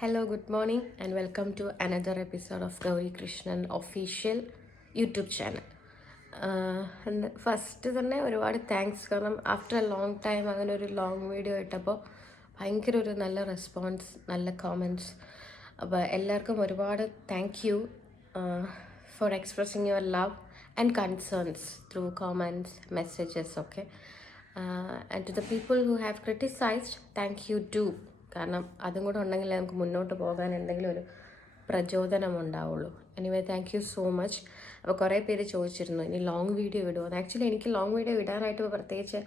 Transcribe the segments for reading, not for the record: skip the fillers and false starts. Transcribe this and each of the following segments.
Hello, good morning, and welcome to another episode of Gauri Krishnan official YouTube channel. First തന്നെ ഒരുപാട് thanks. കാരണം after A long time അങ്ങനെ ഒരു long video ഇട്ടപ്പോൾ ഭയങ്കര ഒരു നല്ല റെസ്പോൺസ്, നല്ല കോമെൻറ്റ്സ്. അപ്പോൾ എല്ലാവർക്കും ഒരുപാട് thank you for expressing your love and concerns through comments, messages ഒക്കെ. And to the people who have criticised, thank you too. കാരണം അതും കൂടെ ഉണ്ടെങ്കിൽ നമുക്ക് മുന്നോട്ട് പോകാൻ എന്തെങ്കിലും ഒരു പ്രചോദനം ഉണ്ടാവുള്ളൂ. Anyway, thank you so much. അപ്പോൾ കുറേ പേര് ചോദിച്ചിരുന്നു ഇനി ലോങ് വീഡിയോ ഇടുമോ. ആക്ച്വലി എനിക്ക് ലോങ് വീഡിയോ ഇടാനായിട്ട് പ്രത്യേകിച്ച്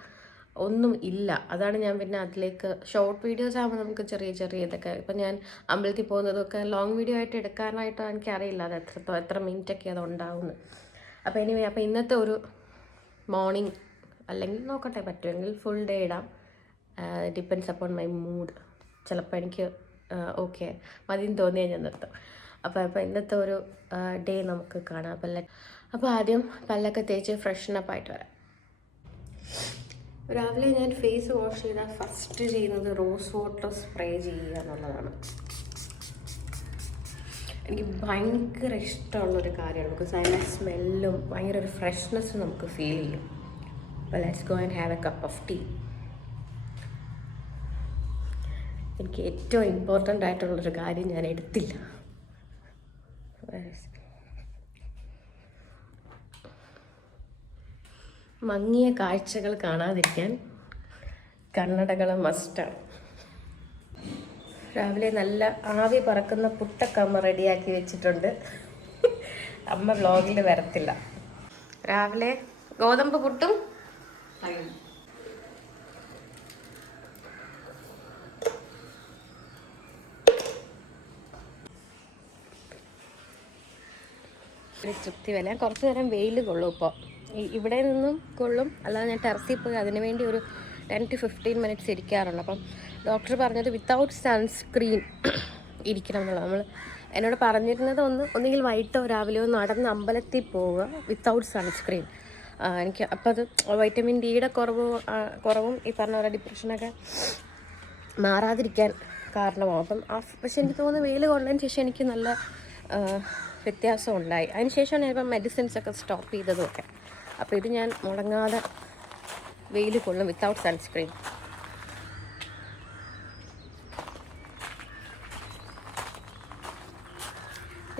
ഒന്നും ഇല്ല. അതാണ് ഞാൻ പിന്നെ അതിലേക്ക് ഷോർട്ട് വീഡിയോസ് ആകുമ്പോൾ നമുക്ക് ചെറിയ ചെറിയ ഇതൊക്കെ, ഇപ്പം ഞാൻ അമ്പലത്തിൽ പോകുന്നതൊക്കെ ലോങ് വീഡിയോ ആയിട്ട് എടുക്കാനായിട്ട് എനിക്കറിയില്ല അത് എത്ര മിനിറ്റൊക്കെ അത് ഉണ്ടാവുമെന്ന്. അപ്പോൾ എനിവേ, അപ്പോൾ ഇന്നത്തെ ഒരു മോർണിംഗ് അല്ലെങ്കിൽ നോക്കട്ടെ, പറ്റുമെങ്കിൽ ഫുൾ ഡേ ഇടാം. Depends upon my mood. ചിലപ്പോൾ എനിക്ക് ഓക്കെ മതിയെന്ന് തോന്നിയാൽ ഞാൻ നിർത്തും. അപ്പോൾ ഇന്നത്തെ ഒരു ഡേ നമുക്ക് കാണാം. അപ്പോൾ ആദ്യം പല്ലൊക്കെ തേച്ച് ഫ്രഷനപ്പ് ആയിട്ട് വരാം. രാവിലെ ഞാൻ ഫേസ് വാഷ് ചെയ്താൽ ഫസ്റ്റ് ചെയ്യുന്നത് റോസ് വാട്ടർ സ്പ്രേ ചെയ്യുക എന്നുള്ളതാണ്. എനിക്ക് ഭയങ്കര ഇഷ്ടമുള്ളൊരു കാര്യമാണ്. ബിക്കോസ് അതിൻ്റെ സ്മെല്ലും ഭയങ്കര ഒരു ഫ്രഷ്നെസ് നമുക്ക് ഫീൽ ചെയ്യും. അപ്പോൾ let's go and have a cup of tea. എനിക്ക് ഏറ്റവും ഇമ്പോർട്ടൻ്റ് ആയിട്ടുള്ളൊരു കാര്യം ഞാൻ എടുത്തില്ല. മങ്ങിയ കാഴ്ചകൾ കാണാതിരിക്കാൻ കണ്ണടകൾ മസ്റ്റാണ്. രാവിലെ നല്ല ആവി പറക്കുന്ന പുട്ടൊക്കെ അമ്മ റെഡിയാക്കി വെച്ചിട്ടുണ്ട്. അമ്മ വ്ലോഗിൽ വരത്തില്ല. രാവിലെ ഗോതമ്പ് പുട്ടും തൃപ്തി വില. കുറച്ച് നേരം വെയിൽ കൊള്ളും. ഇപ്പോൾ ഇവിടെ നിന്നും കൊള്ളും, അല്ലാതെ ഞാൻ ടെറസിൽ പോയി അതിന് വേണ്ടി ഒരു 10 to 15 മിനിറ്റ്സ് ഇരിക്കാറുണ്ട്. അപ്പം ഡോക്ടർ പറഞ്ഞത് വിത്തൗട്ട് സൺസ്ക്രീൻ ഇരിക്കണം എന്നുള്ളത്. എന്നോട് പറഞ്ഞിരുന്നത് ഒന്നുകിൽ വൈകിട്ടോ രാവിലെയോ നടന്ന് അമ്പലത്തിൽ പോവുക വിത്തൗട്ട് സൺസ്ക്രീൻ. എനിക്ക് അപ്പം അത് വൈറ്റമിൻ ഡിയുടെ കുറവും ഈ പറഞ്ഞ പോലെ ഡിപ്രഷനൊക്കെ മാറാതിരിക്കാൻ കാരണമാകും. പക്ഷെ എനിക്ക് തോന്നുന്നു വെയിൽ കൊണ്ടതിന് ശേഷം എനിക്ക് നല്ല വ്യത്യാസം ഉണ്ടായി. അതിനുശേഷമാണ് ഞാനിപ്പം മെഡിസിൻസൊക്കെ സ്റ്റോപ്പ് ചെയ്തതുമൊക്കെ. അപ്പോൾ ഇത് ഞാൻ മുടങ്ങാതെ വെയിൽ കൊള്ളും വിത്തൗട്ട് സൺസ്ക്രീൻ.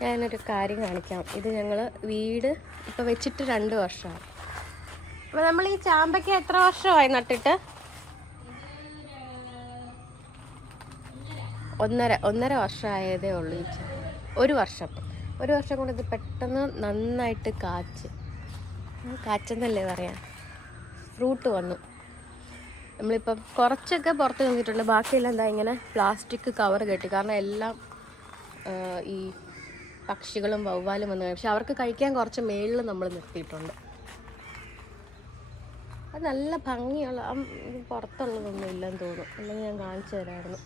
ഞാനൊരു കാര്യം കാണിക്കാം. ഇത് ഞങ്ങൾ വീട് ഇപ്പോൾ വെച്ചിട്ട് 2 വർഷമായി. അപ്പോൾ നമ്മൾ ഈ ചാമ്പയ്ക്ക് എത്ര വർഷമായി നട്ടിട്ട്? ഒന്നര വർഷമായതേ ഉള്ളൂ. ഒരു വർഷം കൊണ്ട് ഇത് പെട്ടെന്ന് നന്നായിട്ട് കാച്ചെന്നല്ലേ പറയാൻ, ഫ്രൂട്ട് വന്നു. നമ്മളിപ്പം കുറച്ചൊക്കെ പുറത്ത് നിന്നിട്ടുണ്ട്, ബാക്കിയെല്ലാം എന്താ ഇങ്ങനെ പ്ലാസ്റ്റിക് കവർ കെട്ടി. കാരണം എല്ലാം ഈ പക്ഷികളും വവ്വാലും വന്നു. പക്ഷെ അവർക്ക് കഴിക്കാൻ കുറച്ച് മേളിൽ നമ്മൾ നിർത്തിയിട്ടുണ്ട്. അത് നല്ല ഭംഗിയുള്ള, പുറത്തുള്ളതൊന്നും ഇല്ലെന്ന് തോന്നുന്നു, അല്ലെങ്കിൽ ഞാൻ കാണിച്ചു തരാമായിരുന്നു.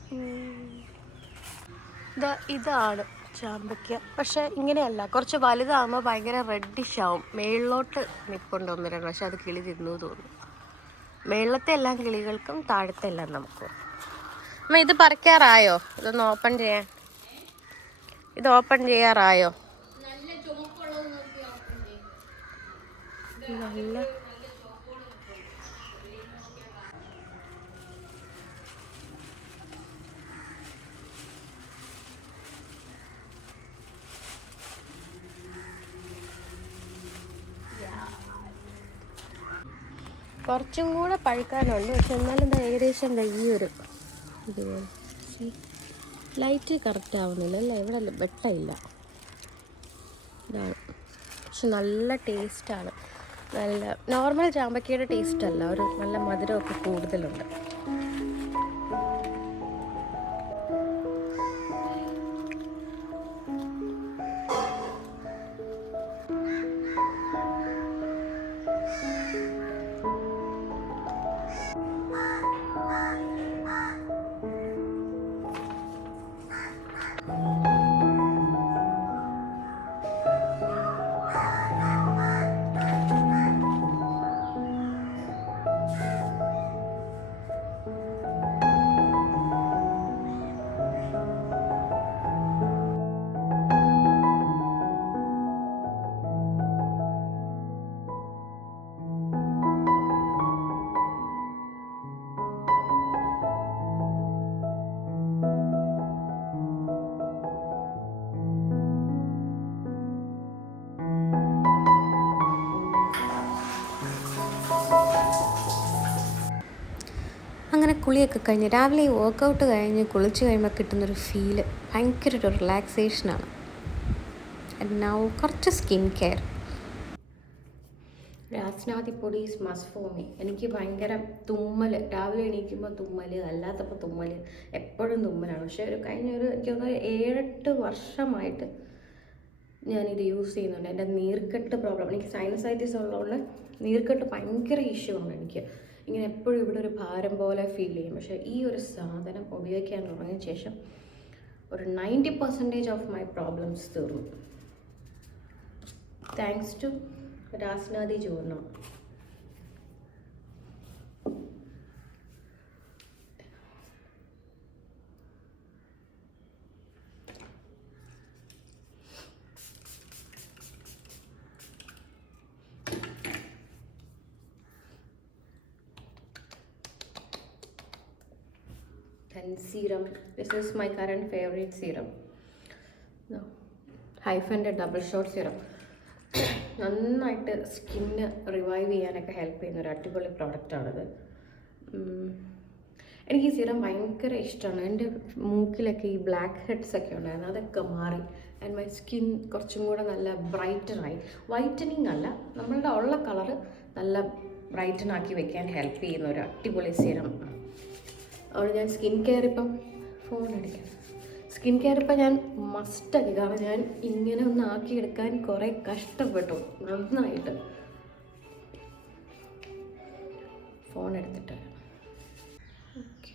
ഇതാണ് ചാമ്പയ്ക്ക. പക്ഷെ ഇങ്ങനെയല്ല, കുറച്ച് വലുതാകുമ്പോൾ ഭയങ്കര റെഡിഷ് ആവും. മേളിലോട്ട് നിൽപ്പുണ്ട് 1-2, പക്ഷെ അത് കിളി തിന്നു തോന്നുന്നു. മേളത്തെ എല്ലാം കിളികൾക്കും താഴത്തെ എല്ലാം നമുക്കും. അമ്മ ഇത് പറിക്കാറായോ? ഇതൊന്ന് ഓപ്പൺ ചെയ്യാൻ. ഇത് ഓപ്പൺ ചെയ്യാറായോ? നല്ല കുറച്ചും കൂടെ പഴുക്കാനുണ്ട്. പക്ഷെ എന്നാലും എന്താ ഏകദേശം ഈ ഒരു ലൈറ്റ് കറക്റ്റ് ആവുന്നില്ല അല്ലേ? ഇവിടെ വെട്ടമില്ല. ഇതാണ്. പക്ഷെ നല്ല ടേസ്റ്റാണ്. നല്ല നോർമൽ ചാമ്പക്കയുടെ ടേസ്റ്റ് അല്ല, ഒരു നല്ല മധുരമൊക്കെ കൂടുതലുണ്ട്. കുളിയൊക്കെ കഴിഞ്ഞ് രാവിലെ ഈ വർക്കൗട്ട് കഴിഞ്ഞ് കുളിച്ച് കഴിയുമ്പോൾ കിട്ടുന്നൊരു ഫീല് ഭയങ്കര ഒരു റിലാക്സേഷനാണ്. ആൻഡ് നൗ കുറച്ച് സ്കിൻ കെയർ. രാസ്നാദി പൊടി ഈസ് മസ്റ്റ് ഫോർ മീ. എനിക്ക് ഭയങ്കര തുമ്മൽ, രാവിലെ എണീക്കുമ്പോൾ തുമ്മൽ, അല്ലാത്തപ്പോൾ തുമ്മൽ, എപ്പോഴും തുമ്മലാണ്. പക്ഷേ കഴിഞ്ഞൊരു എനിക്ക് തോന്നുന്നു 7-8 വർഷമായിട്ട് ഞാനിത് യൂസ് ചെയ്യുന്നുണ്ട്. എൻ്റെ നീർക്കെട്ട് പ്രോബ്ലം, എനിക്ക് സൈനസൈറ്റിസ് ഉള്ളതുകൊണ്ട് നീർക്കെട്ട് ഭയങ്കര ഇഷ്യൂ ആണ് എനിക്ക്. ഇങ്ങനെ എപ്പോഴും ഇവിടെ ഒരു ഭാരം പോലെ ഫീൽ ചെയ്യും. പക്ഷേ ഈ ഒരു സാധനം ഉപയോഗിക്കാൻ തുടങ്ങിയ ശേഷം ഒരു 90% ഓഫ് മൈ പ്രോബ്ലംസ് തീർന്നു. Thanks to Rasnadi choornam. And serum, this is my current favorite serum. No. ഹൈഫൻ്റെ ഡബിൾ ഷോട്ട് സിറം നന്നായിട്ട് സ്കിന്ന് റിവൈവ് ചെയ്യാനൊക്കെ ഹെൽപ്പ് ചെയ്യുന്ന ഒരു അടിപൊളി പ്രോഡക്റ്റാണിത്. എനിക്ക് ഈ സിറം ഭയങ്കര ഇഷ്ടമാണ്. എൻ്റെ മൂക്കിലൊക്കെ ഈ ബ്ലാക്ക് ഹെഡ്സ് ഒക്കെ ഉണ്ടായിരുന്നു, അതൊക്കെ മാറി. ആൻഡ് മൈ സ്കിൻ കുറച്ചും കൂടെ നല്ല ബ്രൈറ്റനായി. വൈറ്റനിങ് അല്ല, നമ്മളുടെ ഉള്ള കളറ് നല്ല ബ്രൈറ്റനാക്കി വെക്കാൻ ഹെൽപ്പ് ചെയ്യുന്ന ഒരു അടിപൊളി സിറം. അതുകൊണ്ട് ഞാൻ സ്കിൻ കെയർ ഇപ്പം സ്കിൻ കെയർ ഇപ്പം ഞാൻ മസ്റ്റാക്കി. കാരണം ഞാൻ ഇങ്ങനെ ഒന്ന് ആക്കിയെടുക്കാൻ കുറേ കഷ്ടപ്പെട്ടു നന്നായിട്ട്. ഫോൺ എടുത്തിട്ട് ഓക്കെ.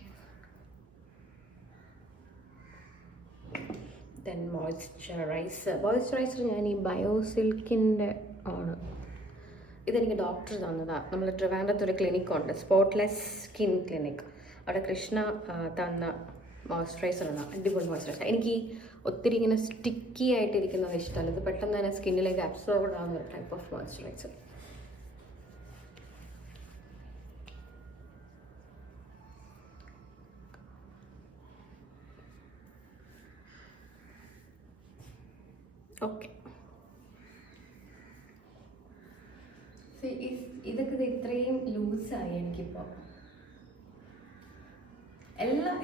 ദെൻ മോയ്സ്ചറൈസർ ഞാൻ ഈ ബയോസിൽക്കിൻ്റെ ആണ്. ഇതെനിക്ക് ഡോക്ടർ തന്നതാണ്. നമ്മൾ ട്രിവാൻഡ്രത്തൊരു ക്ലിനിക്കുണ്ട്, സ്പോട്ട്ലെസ് സ്കിൻ ക്ലിനിക്. അവിടെ കൃഷ്ണ തന്ന മോയ്സ്ചറൈസറാണ്, അടിപൊളി മോയ്സ്ചറൈസർ. എനിക്ക് ഒത്തിരി ഇങ്ങനെ സ്റ്റിക്കി ആയിട്ടിരിക്കുന്നത് ഇഷ്ടമല്ല. ഇത് പെട്ടെന്ന് തന്നെ സ്കിന്നിലേക്ക് അബ്സോർബ്ഡ് ആവുന്ന ഒരു ടൈപ്പ് ഓഫ് മോയ്സ്ചറൈസർ. ഓക്കെ, ഇതൊക്കെ ഇത്രയും ലൂസായി എനിക്കിപ്പോൾ.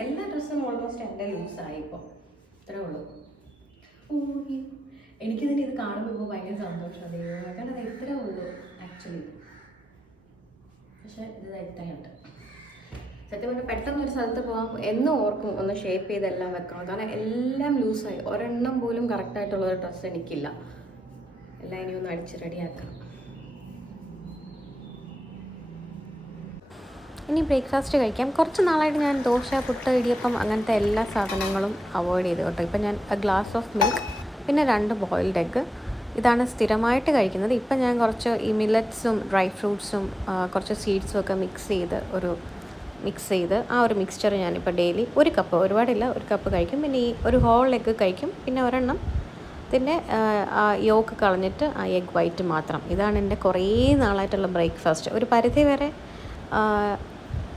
എല്ലാ ഡ്രസ്സും ഓൾമോസ്റ്റ് എൻ്റെ ലൂസായി ഇപ്പോൾ. ഇത്രേ ഉള്ളൂ. എനിക്ക് തന്നെ ഇത് കാണുമ്പോൾ ഇപ്പോൾ ഭയങ്കര സന്തോഷം. കാരണം അത് ഇത്രേ ഉള്ളൂ ആക്ച്വലി. പക്ഷെ ഇത് ഇത്രയുണ്ട്. സത്യം പറഞ്ഞാൽ പെട്ടെന്ന് ഒരു സ്ഥലത്ത് പോകാൻ എന്നും ഓർക്കും ഒന്ന് ഷേപ്പ് ചെയ്തെല്ലാം വെക്കണം. കാരണം എല്ലാം ലൂസായി. ഒരെണ്ണം പോലും കറക്റ്റായിട്ടുള്ളൊരു ഡ്രസ്സ് എനിക്കില്ല. എല്ലാം ഇനി ഒന്ന് അടിച്ച് റെഡിയാക്കണം. ഇനി ബ്രേക്ക്ഫാസ്റ്റ് കഴിക്കാം. കുറച്ച് നാളായിട്ട് ഞാൻ ദോശ, പുട്ട്, ഇടിയപ്പം അങ്ങനത്തെ എല്ലാ സാധനങ്ങളും അവോയ്ഡ് ചെയ്തു കേട്ടോ. ഇപ്പം ഞാൻ ഗ്ലാസ് ഓഫ് മിൽക്ക്, പിന്നെ 2 ബോയിൽഡ് എഗ്ഗ്, ഇതാണ് സ്ഥിരമായിട്ട് കഴിക്കുന്നത്. ഇപ്പം ഞാൻ കുറച്ച് ഈ മില്ലറ്റ്സും ഡ്രൈ ഫ്രൂട്ട്സും കുറച്ച് സീഡ്സും ഒക്കെ മിക്സ് ചെയ്ത് ആ ഒരു മിക്സ്ചർ ഞാനിപ്പോൾ ഡെയിലി 1 കപ്പ്, ഒരുപാടില്ല, 1 കപ്പ് കഴിക്കും. പിന്നെ ഈ ഒരു ഹോൾ എഗ്ഗ് കഴിക്കും. പിന്നെ ഒരെണ്ണം പിന്നെ ആ യോക്ക് കളഞ്ഞിട്ട് ആ എഗ് വൈറ്റ് മാത്രം. ഇതാണ് എൻ്റെ കുറേ നാളായിട്ടുള്ള ബ്രേക്ക്ഫാസ്റ്റ്. ഒരു പരിധി വരെ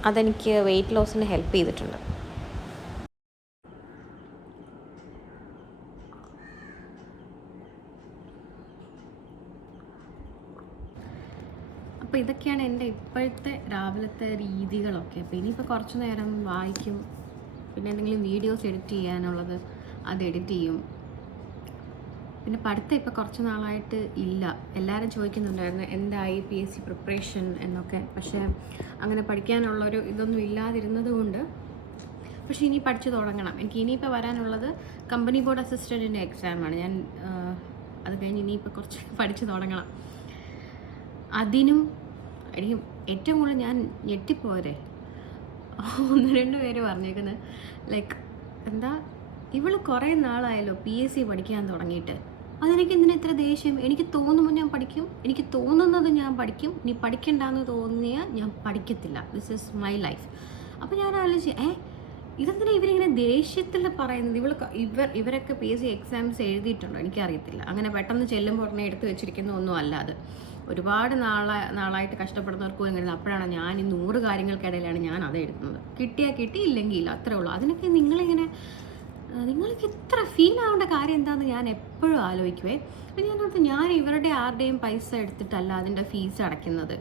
അതെനിക്ക് വെയിറ്റ് ലോസിന് ഹെൽപ്പ് ചെയ്തിട്ടുണ്ട്. അപ്പോൾ ഇതൊക്കെയാണ് എൻ്റെ ഇപ്പോഴത്തെ രാവിലത്തെ രീതികളൊക്കെ. അപ്പോൾ ഇനിയിപ്പോൾ കുറച്ച് നേരം വായിക്കും, പിന്നെ എന്തെങ്കിലും വീഡിയോസ് എഡിറ്റ് ചെയ്യാനുള്ളത് അത് എഡിറ്റ് ചെയ്യും. പിന്നെ പഠിത്തം ഇപ്പോൾ കുറച്ച് നാളായിട്ട് ഇല്ല. എല്ലാവരും ചോദിക്കുന്നുണ്ടായിരുന്നു എന്തായി PSC പ്രിപ്പറേഷൻ എന്നൊക്കെ. പക്ഷേ അങ്ങനെ പഠിക്കാനുള്ളൊരു ഇതൊന്നും ഇല്ലാതിരുന്നത് കൊണ്ട്. പക്ഷേ ഇനി പഠിച്ചു തുടങ്ങണം. എനിക്ക് ഇനിയിപ്പോൾ വരാനുള്ളത് കമ്പനി ബോർഡ് അസിസ്റ്റൻറ്റിൻ്റെ എക്സാമാണ്. ഞാൻ അത് കഴിഞ്ഞ് ഇനിയിപ്പോൾ കുറച്ച് പഠിച്ചു തുടങ്ങണം. അതിനും എനിക്ക് ഏറ്റവും കൂടുതൽ ഞാൻ ഞെട്ടിപ്പോയതേ 1-2 പേര് പറഞ്ഞേക്കുന്നത് ലൈക്ക് എന്താ ഇവൾ കുറേ നാളായല്ലോ PSC പഠിക്കാൻ തുടങ്ങിയിട്ട്, അതെനിക്ക് എന്തിനാ ഇത്ര ദേഷ്യം? എനിക്ക് തോന്നുമ്പോൾ ഞാൻ പഠിക്കും, എനിക്ക് തോന്നുന്നത് ഞാൻ പഠിക്കും, ഇനി പഠിക്കണ്ടെന്ന് തോന്നിയാൽ ഞാൻ പഠിക്കത്തില്ല. This is my life. അപ്പോൾ ഞാൻ ആലോചിച്ച് ഇതെന്തിനാ ഇവരിങ്ങനെ ദേഷ്യത്തിൽ പറയുന്നത്? ഇവരൊക്കെ PSC എക്സാംസ് എഴുതിയിട്ടുണ്ടോ എനിക്കറിയത്തില്ല. അങ്ങനെ പെട്ടെന്ന് ചെല്ലുമ്പോൾ ഉടനെ എടുത്ത് വെച്ചിരിക്കുന്ന ഒന്നും അല്ല അത്. ഒരുപാട് നാളായിട്ട് കഷ്ടപ്പെടുന്നവർക്കും എങ്ങനെ. അപ്പോഴാണ് ഞാൻ ഈ 100 കാര്യങ്ങൾക്കിടയിലാണ് ഞാൻ അത് എഴുതുന്നത്. കിട്ടിയാൽ കിട്ടി, ഇല്ലെങ്കിൽ ഇല്ല, അത്രേ ഉള്ളൂ. അതിനൊക്കെ നിങ്ങൾക്ക് ഇത്ര ഫീൽ ആവേണ്ട കാര്യം എന്താണെന്ന് ഞാൻ എപ്പോഴും ആലോചിക്കുവേ. അപ്പം ഞാൻ ഇവരുടെ ആരുടെയും പൈസ എടുത്തിട്ടല്ല അതിൻ്റെ ഫീസ് അടയ്ക്കുന്നത്.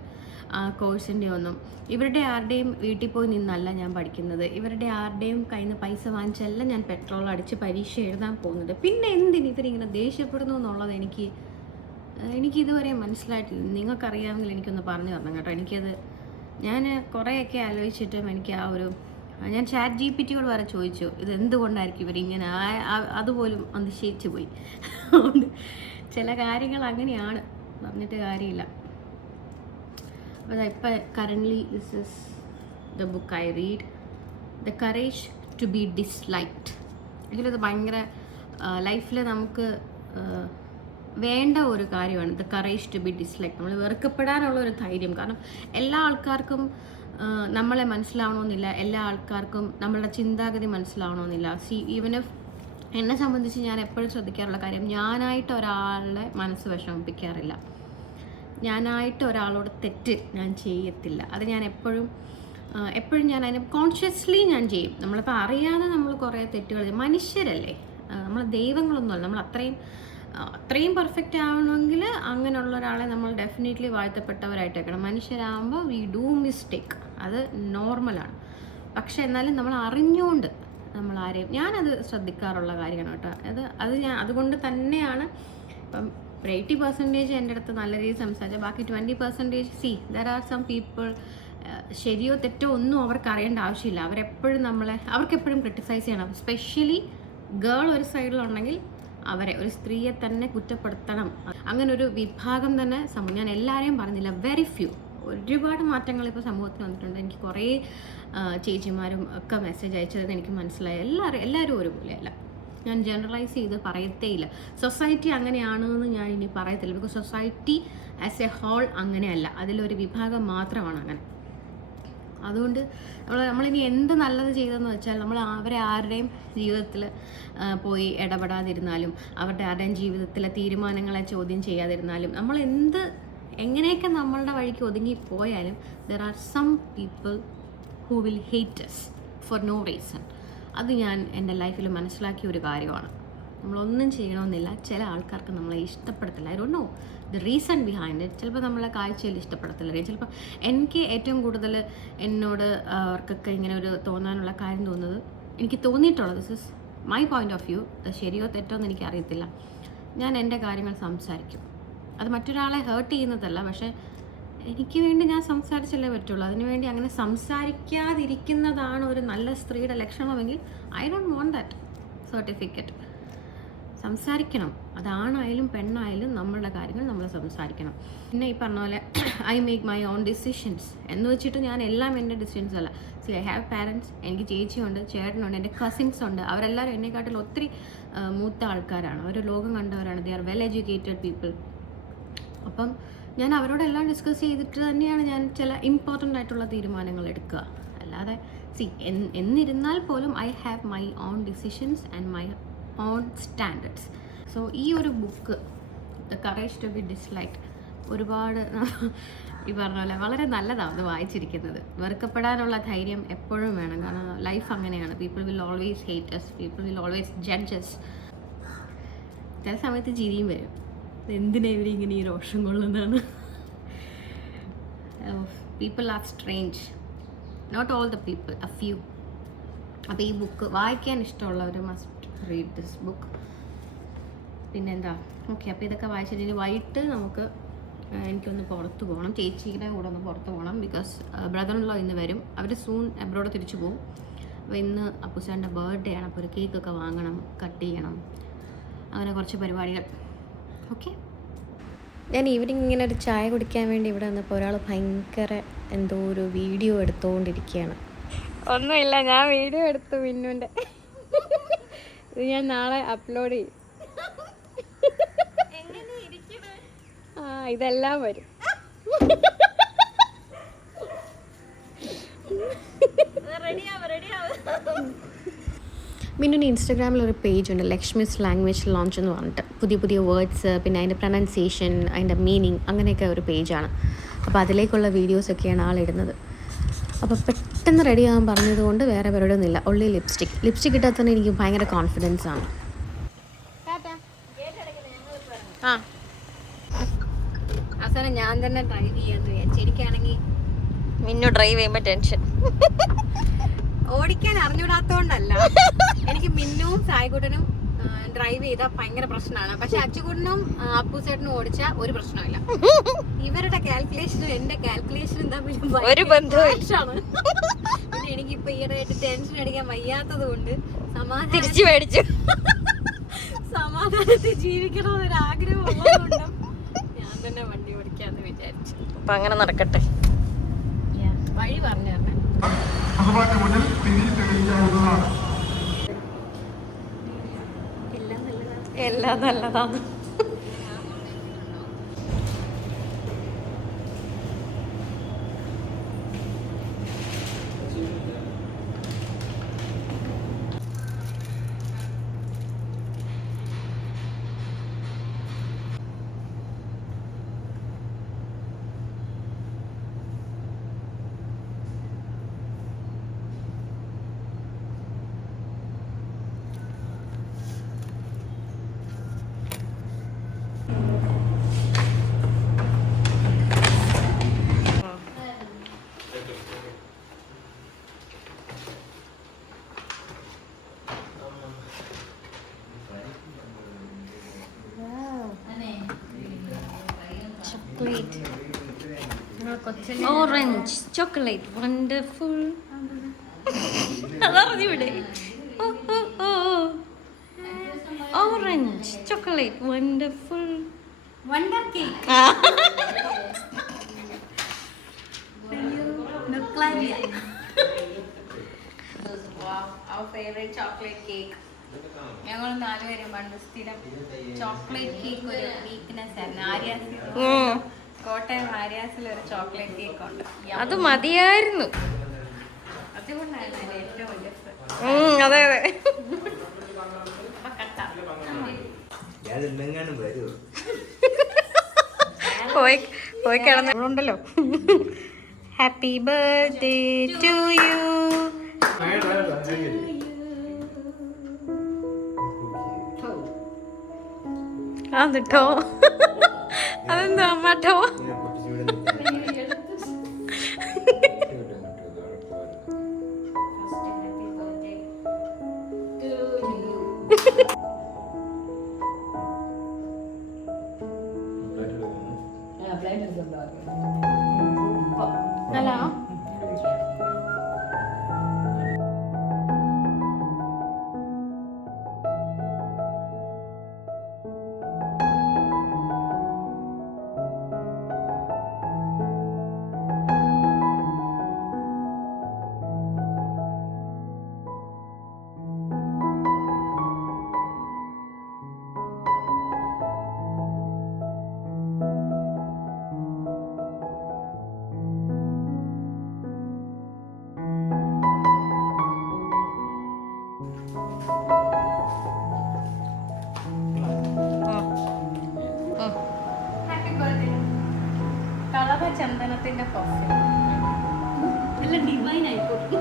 ആ കോഴ്സിൻ്റെ ഒന്നും. ഇവരുടെ ആരുടെയും വീട്ടിൽ പോയി നിന്നല്ല ഞാൻ പഠിക്കുന്നത്. ഇവരുടെ ആരുടെയും കയ്യിൽ നിന്ന് പൈസ വാങ്ങിച്ചല്ല ഞാൻ പെട്രോൾ അടിച്ച് പരീക്ഷ എഴുതാൻ പോകുന്നത്. പിന്നെ എന്തിന് ഇവരിങ്ങനെ ദേഷ്യപ്പെടുന്നു എന്നുള്ളത് എനിക്കിതുവരെ മനസ്സിലായിട്ടില്ല. നിങ്ങൾക്കറിയാമെങ്കിൽ എനിക്കൊന്ന് പറഞ്ഞു തരണം കേട്ടോ. എനിക്കത് ഞാൻ കുറേയൊക്കെ ആലോചിച്ചിട്ടും എനിക്ക് ഞാൻ ChatGPT വരെ ചോദിച്ചു ഇത് എന്തുകൊണ്ടായിരിക്കും ഇവരിങ്ങനെ, അതുപോലും അതിശയിച്ചു പോയി. അതുകൊണ്ട് ചില കാര്യങ്ങൾ അങ്ങനെയാണ്, പറഞ്ഞിട്ട് കാര്യമില്ല. അപ്പോൾ ഇപ്പം currently this is the book I read, the courage to be disliked. ഇതിലത് ഭയങ്കര ലൈഫിൽ നമുക്ക് വേണ്ട ഒരു കാര്യമാണ്, the courage to be disliked. നമ്മൾ വെറുക്കപ്പെടാനുള്ള ഒരു ധൈര്യം. കാരണം എല്ലാ ആൾക്കാർക്കും നമ്മളെ മനസ്സിലാവണമെന്നില്ല, എല്ലാ ആൾക്കാർക്കും നമ്മളുടെ ചിന്താഗതി മനസ്സിലാവണമെന്നില്ല. ഈവൻ ഇഫ് എന്നെ സംബന്ധിച്ച് ഞാൻ എപ്പോഴും ശ്രദ്ധിക്കാറുള്ള കാര്യം, ഞാനായിട്ട് ഒരാളുടെ മനസ്സ് വിഷമിപ്പിക്കാറില്ല. ഞാനായിട്ട് ഒരാളോട് തെറ്റ് ഞാൻ ചെയ്യത്തില്ല. അത് ഞാൻ എപ്പോഴും ഞാൻ അതിന് കോൺഷ്യസ്ലി ഞാൻ ചെയ്യും. നമ്മളിപ്പോൾ അറിയാതെ നമ്മൾ കുറേ തെറ്റുകൾ, മനുഷ്യരല്ലേ, നമ്മൾ ദൈവങ്ങളൊന്നുമല്ല. നമ്മൾ അത്രയും പെർഫെക്റ്റ് ആവണമെങ്കിൽ അങ്ങനെയുള്ള ഒരാളെ നമ്മൾ ഡെഫിനറ്റ്ലി വാഴ്ത്തപ്പെട്ടവരായിട്ടേക്കണം. മനുഷ്യരാകുമ്പോൾ വി ഡൂ മിസ്റ്റേക്ക്, അത് നോർമലാണ്. പക്ഷെ എന്നാലും നമ്മൾ അറിഞ്ഞുകൊണ്ട് നമ്മൾ ആരെയും, ഞാനത് ശ്രദ്ധിക്കാറുള്ള കാര്യമാണ് കേട്ടോ. ഞാൻ അതുകൊണ്ട് തന്നെയാണ് ഇപ്പം 80% എൻ്റെ അടുത്ത് നല്ല രീതിയിൽ സംസാരിച്ചാൽ ബാക്കി 20% ദർ ആർ സം പീപ്പിൾ, ശരിയോ തെറ്റോ ഒന്നും അവർക്ക് അറിയേണ്ട ആവശ്യമില്ല. അവർക്കെപ്പോഴും ക്രിട്ടിസൈസ് ചെയ്യണം. സ്പെഷ്യലി ഗേൾ ഒരു സൈഡിലുണ്ടെങ്കിൽ ഒരു സ്ത്രീയെ തന്നെ കുറ്റപ്പെടുത്തണം. അങ്ങനെ ഒരു വിഭാഗം തന്നെ ഞാൻ എല്ലാവരെയും പറഞ്ഞില്ല, വെരി ഫ്യൂ. ഒരുപാട് മാറ്റങ്ങൾ ഇപ്പോൾ സമൂഹത്തിൽ വന്നിട്ടുണ്ട്. എനിക്ക് കുറേ ചേച്ചിമാരും ഒക്കെ മെസ്സേജ് അയച്ചതെന്ന് എനിക്ക് മനസ്സിലായി. എല്ലാവരും ഒരുപോലെയല്ല. ഞാൻ ജനറലൈസ് ചെയ്ത് പറയത്തേയില്ല. സൊസൈറ്റി അങ്ങനെയാണെന്ന് ഞാൻ ഇനി പറയത്തില്ല. Because society as a whole അങ്ങനെയല്ല, അതിലൊരു വിഭാഗം മാത്രമാണ് അങ്ങനെ. അതുകൊണ്ട് നമ്മളിനി എന്ത് നല്ലത് ചെയ്തതെന്ന് വെച്ചാൽ നമ്മൾ അവരെ ആരുടെയും ജീവിതത്തിൽ പോയി ഇടപെടാതിരുന്നാലും, അവരുടെ ആരുടെയും ജീവിതത്തിലെ തീരുമാനങ്ങളെ ചോദ്യം ചെയ്യാതിരുന്നാലും, നമ്മൾ എങ്ങനെയൊക്കെ നമ്മളുടെ വഴിക്ക് ഒതുങ്ങിപ്പോയാലും there are some people who will hate us for no reason. അത് ഞാൻ എൻ്റെ ലൈഫിൽ മനസ്സിലാക്കിയ ഒരു കാര്യമാണ്. നമ്മളൊന്നും ചെയ്യണമെന്നില്ല, ചില ആൾക്കാർക്ക് നമ്മളെ ഇഷ്ടപ്പെടത്തില്ല. I don't know the reason behind it. ചിലപ്പോൾ നമ്മളെ കാഴ്ചയിൽ ഇഷ്ടപ്പെടത്തില്ല. ചിലപ്പോൾ എനിക്ക് ഏറ്റവും കൂടുതൽ എന്നോട് അവർക്കൊക്കെ ഇങ്ങനെ ഒരു തോന്നാനുള്ള കാര്യം തോന്നുന്നത്, എനിക്ക് തോന്നിയിട്ടുള്ളത്, this is my point of view, ശരിയോ തെറ്റോ എന്ന് എനിക്കറിയത്തില്ല, ഞാൻ എൻ്റെ കാര്യങ്ങൾ സംസാരിക്കും. അത് മറ്റൊരാളെ ഹേർട്ട് ചെയ്യുന്നതല്ല, പക്ഷേ എനിക്ക് വേണ്ടി ഞാൻ സംസാരിച്ചല്ലേ പറ്റുള്ളൂ. അതിനുവേണ്ടി അങ്ങനെ സംസാരിക്കാതിരിക്കുന്നതാണ് ഒരു നല്ല സ്ത്രീയുടെ ലക്ഷണമെങ്കിൽ I don't want that certificate. സംസാരിക്കണം, അതാണായാലും പെണ്ണായാലും നമ്മളുടെ കാര്യങ്ങൾ നമ്മൾ സംസാരിക്കണം. പിന്നെ ഈ പറഞ്ഞ പോലെ I make my own decisions എന്ന് വെച്ചിട്ട് ഞാൻ എല്ലാം എൻ്റെ ഡിസിഷൻസ് അല്ല. ഐ ഹാവ് പാരൻസ്, എനിക്ക് ചേച്ചിയുണ്ട്, ചേട്ടനുണ്ട്, എൻ്റെ കസിൻസ് ഉണ്ട്. അവരെല്ലാവരും എന്നെക്കാട്ടിൽ ഒത്തിരി മൂത്ത ആൾക്കാരാണ്, അവർ ലോകം കണ്ടവരാണ്, they are well educated people. അപ്പം ഞാൻ അവരോടെല്ലാം ഡിസ്കസ് ചെയ്തിട്ട് തന്നെയാണ് ഞാൻ ചില ഇമ്പോർട്ടൻ്റ് ആയിട്ടുള്ള തീരുമാനങ്ങൾ എടുക്കുക. അല്ലാതെ എന്നിരുന്നാൽ പോലും I have my own decisions and my own standards. So ഈ ഒരു book the courage to be disliked ഒരുപാട് ഈ പറഞ്ഞ പോലെ വളരെ നല്ലതാണ് അത് വായിച്ചിരിക്കുന്നത്. വെറുക്കപ്പെടാനുള്ള ധൈര്യം എപ്പോഴും വേണം. കാരണം ലൈഫ് അങ്ങനെയാണ്. People will always hate us, people will always judge us. ചില സമയത്ത് ചിരിയും വരും, എന്തിനാ ഇവരിങ്ങനെ ഈ രോഷം കൊള്ളുന്നതാണ്. People are strange, not all the people, a few. അപ്പോൾ ഈ ബുക്ക് വായിക്കാൻ ഇഷ്ടമുള്ളവർ മസ്റ്റ് റീഡ് ദിസ് ബുക്ക്. പിന്നെന്താ, ഓക്കെ. അപ്പോൾ ഇതൊക്കെ വായിച്ചിട്ട് വൈകിട്ട് എനിക്കൊന്ന് പുറത്ത് പോകണം, ചേച്ചിയുടെ കൂടെ ഒന്ന് പുറത്ത് പോകണം. ബിക്കോസ് ബ്രദറിനുള്ള ഇന്ന് വരും, അവർ സൂൺ എബ്രോഡ് തിരിച്ചു പോകും. അപ്പോൾ ഇന്ന് അപ്പുസാൻ്റെ ബർത്ത്ഡേ ആണ്. അപ്പോൾ ഒരു കേക്കൊക്കെ വാങ്ങണം, കട്ട് ചെയ്യണം, അങ്ങനെ കുറച്ച് പരിപാടികൾ. ഓക്കെ. ഞാൻ ഈവനിങ് ഇങ്ങനെ ഒരു ചായ കുടിക്കാൻ വേണ്ടി ഇവിടെ വന്നപ്പോൾ ഒരാൾ ഭയങ്കര എന്തോ ഒരു വീഡിയോ എടുത്തുകൊണ്ടിരിക്കുകയാണ്. ഒന്നുമില്ല, ഞാൻ വീഡിയോ എടുത്തു മിന്നുൻ്റെ. ഇത് ഞാൻ നാളെ അപ്ലോഡ് ചെയ്യും. ഇതെല്ലാം വരും. മിന്നുന് ഇൻസ്റ്റാഗ്രാമിലൊരു പേജുണ്ട്, ലക്ഷ്മിസ് ലാംഗ്വേജ് ലോഞ്ച് എന്ന് പറഞ്ഞിട്ട്. പുതിയ വേർഡ്സ്, പിന്നെ അതിൻ്റെ പ്രൊനൗൺസിയേഷൻ, അതിൻ്റെ മീനിങ്, അങ്ങനെയൊക്കെ ഒരു പേജാണ്. അപ്പോൾ അതിലേക്കുള്ള വീഡിയോസൊക്കെയാണ് ആളിടുന്നത്. അപ്പോൾ പെട്ടെന്ന് റെഡി ആകാൻ പറഞ്ഞതുകൊണ്ട് വേറെ പരിപാടിയൊന്നുമില്ല, ഉള്ളി ലിപ്സ്റ്റിക് ഇട്ടാൽ തന്നെ എനിക്ക് ഭയങ്കര കോൺഫിഡൻസ് ആണ്. അവസാനം ഞാൻ തന്നെ ഡ്രൈവ് ചെയ്യാന്ന് വിചാരിച്ചു. എനിക്കാണെങ്കിൽ മിന്നു ഡ്രൈവ് ചെയ്യുമ്പോ ടെൻഷൻ. ഓടിക്കാൻ അറിഞ്ഞൂടാത്തോണ്ടല്ല, എനിക്ക് മിന്നുവും സായിക്കുട്ടനും ഡ്രൈവ് ചെയ്താൽ ഭയങ്കര പ്രശ്നമാണ്. പക്ഷെ അച്ചുകുട്ടനും അപ്പൂസേട്ടനും ഓടിച്ചാൽ ഒരു പ്രശ്നമില്ല. ഇവരുടെ കാൽക്കുലേഷനും എന്റെ കാൽക്കുലേഷനും തമ്മിൽ ഒരു ബന്ധമാണ്. എനിക്കിപ്പോ ഈയിടെയായിട്ട് ടെൻഷൻ അടിക്കാൻ വയ്യാത്തത് കൊണ്ട് തിരിച്ചു മേടിച്ചു. സമാധാനത്തിൽ ജീവിക്കണമെന്നൊരു ആഗ്രഹം ഉള്ളതുകൊണ്ട് ഞാൻ തന്നെ വണ്ടി ഓടിക്കാന്ന് വിചാരിച്ചു. അപ്പൊ അങ്ങനെ നടക്കട്ടെ. വഴി പറഞ്ഞു തരണേ. എല്ലാം നല്ലതാണ്. Orange chocolate wonderful. അതറിഞ്ഞൂടെ? Orange chocolate wonderful. Wonder cake. Chocolate cake. ഞങ്ങൾ 4 പേരും പണ്ട് സ്ഥിരം ചോക്ലേറ്റ് കേക്ക് ഒരു വീക്ക്നെസ് ആയിരുന്നു. ആര്യാസിൽ, കോട്ടയം ആര്യാസിൽ ഒരു ചോക്ലേറ്റ് കേക്ക് ഉണ്ട്. അത് മതിയായിരുന്നു. അതുകൊണ്ടായിരുന്നു അതിന്റെ ഏറ്റവും വലിയ അതെ അതെ. പോയി കിടന്നുണ്ടല്ലോ. Happy birthday to you. അതിട്ടോ അതെന്താ അമ്മട്ടോ? ഹലോ. ചന്ദനത്തിന്റെ കോഫി നല്ല ഡിവൈൻ ആയിക്കോട്ടെ.